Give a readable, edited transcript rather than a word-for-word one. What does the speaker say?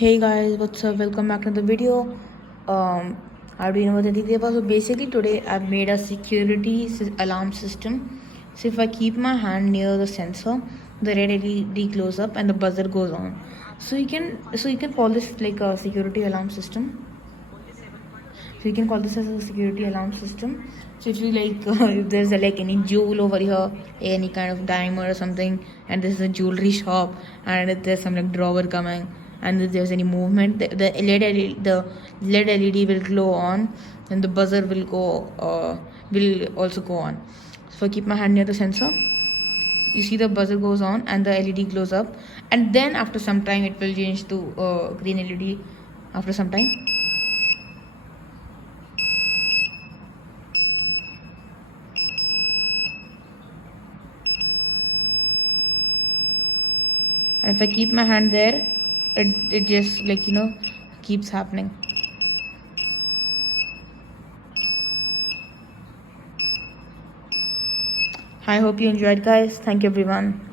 Hey guys, what's up? Welcome back to the video. How do you know what the deva? So basically today I've made a alarm system. So if I keep my hand near the sensor, the red LED glows up and the buzzer goes on. So you can call this like a security alarm system. So you can call this as a security alarm system. So if you like, if there's like any jewel over here, any kind of diamond or something, and this is a jewelry shop, and if there's some like drawer coming, and if there's any movement, the LED will glow on, and the buzzer will also go on. So I keep my hand near the sensor. You see the buzzer goes on and the LED glows up, and then after some time it will change to green LED. After some time. And if I keep my hand there, it just like keeps happening. I hope you enjoyed, guys. Thank you, everyone.